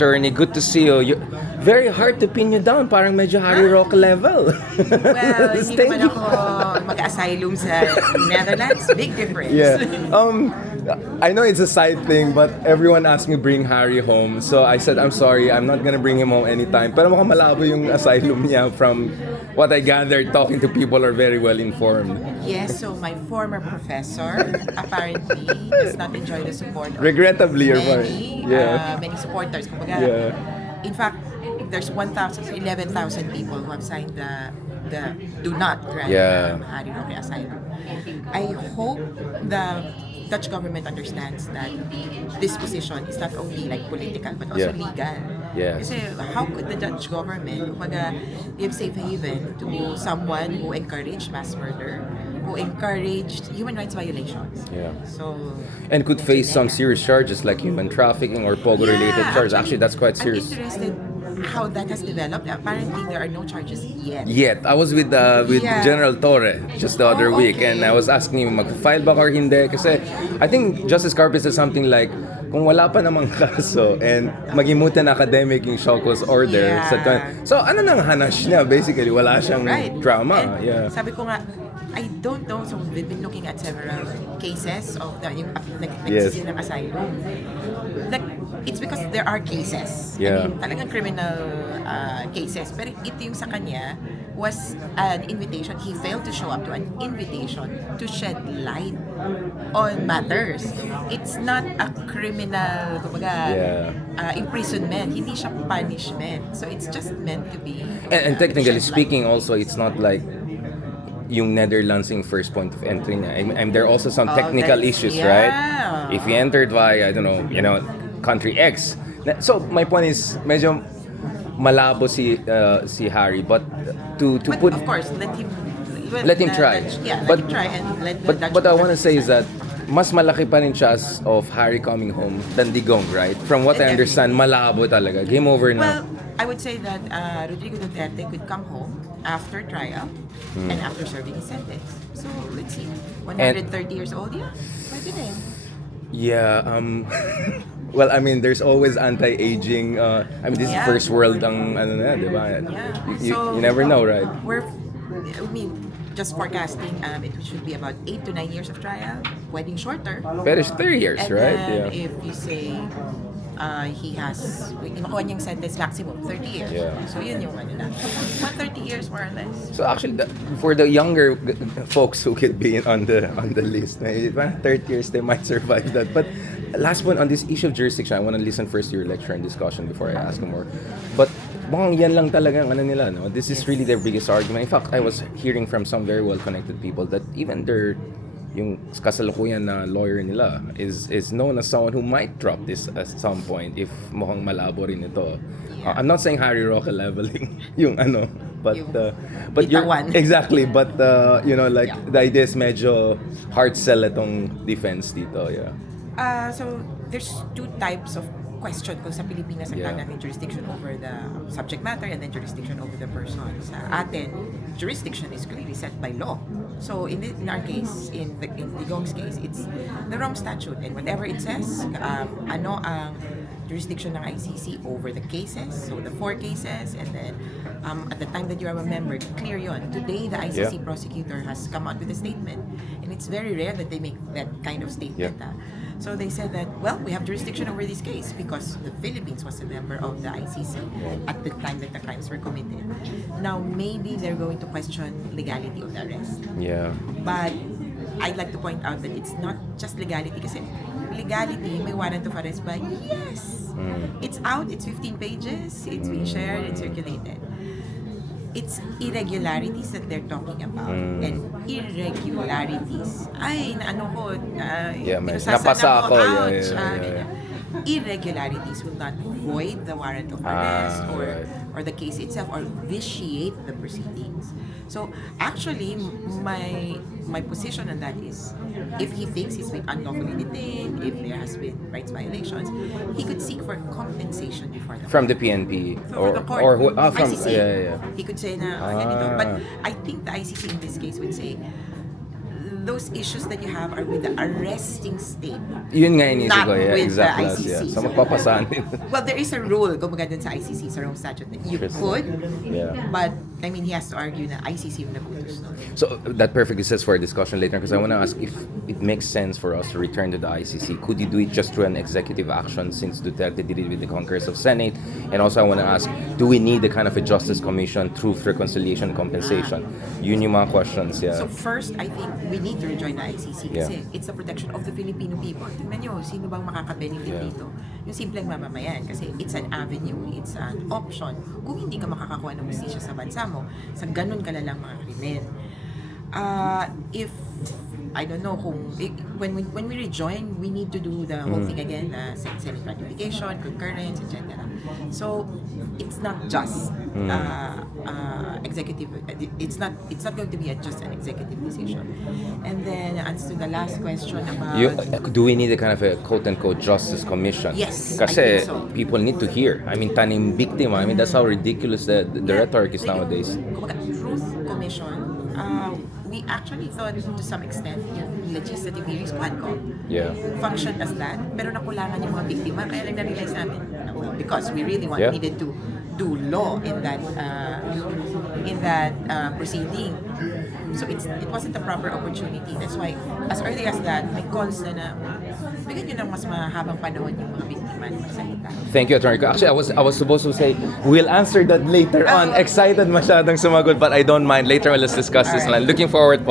attorney. Good to see you. Very hard to pin you down. Parang medyo Harry Roque level. Well, hindi naman ako mag-asylum sa Netherlands. Big difference. Yeah. I know it's a side thing, but everyone asked me bring Harry home. So I said, I'm sorry, I'm not gonna bring him home anytime. Pero mukhang malabo yung asylum niya from what I gathered. Talking to people are very well informed. Yes, so my former professor apparently does not enjoy the support of Regrettably, you're many, many supporters. Kumbaga, in fact, there's 11,000 people who have signed the do not grant Harry Roque asylum. I hope the Dutch government understands that this position is not only like political but also legal. Kasi how could the Dutch government give safe haven to someone who encouraged mass murder, who encouraged human rights violations? So and could face some serious charges like human trafficking or pogo-related charges. Actually, that's quite serious. I'm interested how that has developed. Apparently, there are no charges yet. I was with General Torre just the other week, and I was asking him mag-file ba or hindi kasi I think Justice Carpet said something like kung wala pa namang kaso and magimutan academic yung Shoko's order so ano nang hanash niya, basically wala siyang drama. And sabi ko nga, I don't know, so we've been looking at several cases of yung nagsisi ng asylum. Like, it's because there are cases. I mean, talagang criminal cases. Pero ito yung sa kanya was an invitation. He failed to show up to an invitation to shed light on matters. It's not a criminal, imprisonment. Hindi siya punishment. So it's just meant to be. And technically speaking, also, it's not like yung Netherlands yung first point of entry niya. And there are also some technical issues, right? If you entered via, I don't know, country X. So my point is, medyo malabo si Harry, but to put, of course, let him try. Let him try and let the Dutch. But I want to say is that mas malaki pa rin chance of Harry coming home than Digong, right? From what I understand, malabo talaga. Game over na. Well, I would say that Rodrigo Duterte could come home after trial and after serving his sentence. So, let's see. 130 years old, pwede rin. Well, I mean, there's always anti-aging. I mean, this is first world ang ano na, di ba? You never know, right? Just forecasting, it should be about 8 to 9 years of trial. Pwedeng shorter. But it's 3 years, and right? Then if you say he has, makuha niyang sentence maximum 30 years. So yun yung 130 years more or less. So actually, for the younger folks who could be on the list, maybe 30 years they might survive that. But last one on this issue of jurisdiction, I want to listen first to your lecture and discussion before I ask more. But mukhang yan lang talaga ang ano nila, no? This is really their biggest argument. In fact, I was hearing from some very well-connected people that even yung kasalukuyan na lawyer nila is known as someone who might drop this at some point if mukhang malabo rin ito. I'm not saying Harry Roque leveling yung ano, but you're exactly, but the idea is medyo hard sell itong defense dito, so there's two types of question kung sa Pilipinas ang natin jurisdiction over the subject matter and then jurisdiction over the person. Sa atin, jurisdiction is clearly set by law. So in our case, in Digong's case, it's the Rome Statute, and whatever it says, ano ang jurisdiction ng ICC over the cases, so the 4 cases, and then at the time that you are a member, clear yon. Today, the ICC prosecutor has come out with a statement, and it's very rare that they make that kind of statement. So they said that, well, we have jurisdiction over this case because the Philippines was a member of the ICC at the time that the crimes were committed. Now, maybe they're going to question legality of the arrest. But I'd like to point out that it's not just legality kasi legality, may warrant of arrest ba? Yes! It's out, it's 15 pages, it's being shared and circulated. It's irregularities that they're talking about. And irregularities, napasa ako. Irregularities will not void the warrant of arrest or the case itself or vitiate the proceedings. So actually, my position on that is, if he thinks he's been unlawfully detained, if there has been rights violations, he could seek for compensation before the from the PNP or the court, or from ICC. He could say na ganito. But I think the ICC in this case would say those issues that you have are with the arresting state. Yun nga inisip Not ko, yeah, with the exactly. ICC. Yeah. So magpapasahan din. Well, there is a rule, kumbaga dun sa ICC, sa Rome Statute, that you could, Yeah. but, I mean, he has to argue na ICC yung nabutos. No? So that perfectly says for a discussion later, because I want to ask if it makes sense for us to return to the ICC. Could you do it just through an executive action since Duterte did it with the Congress of Senate? And also I want to ask, do we need the kind of a Justice Commission, truth, reconciliation, compensation? Yun yung mga questions, yeah. So first, I think we need to rejoin the ICC kasi it's the protection of the Filipino people. Tingnan nyo, sino bang makaka-benefit dito? Yung simpleng mamamayan kasi it's an avenue, it's an option. Kung hindi ka makakakuha ng justisya sa bansa mo, sa ganun kalalang mga krimen. If I don't know when we rejoin, we need to do the whole thing again, Senate ratification, concurrence, etc. So it's not just executive. It's not going to be just an executive decision. And then as to the last question about Do we need a kind of a quote-unquote Justice Commission? Yes, Kasi I think so. people need to hear. I mean, taning biktima. I mean, that's how ridiculous the rhetoric is nowadays. Kumbaga, Truth Commission, we actually thought to some extent yung legislative hearings functioned as that, pero nakulangan yung mga biktima, kaya lang na-realize namin, because we really needed to do law in that proceeding. So it wasn't a proper opportunity. That's why, as early as that, may calls na bigyan nyo ng mas mahabang panahon yung mga biktima na magsalita. Thank you, Atty. Actually, I was supposed to say we'll answer that later on. Excited masyadong sumagot, but I don't mind. Later, let's discuss this. Looking forward po.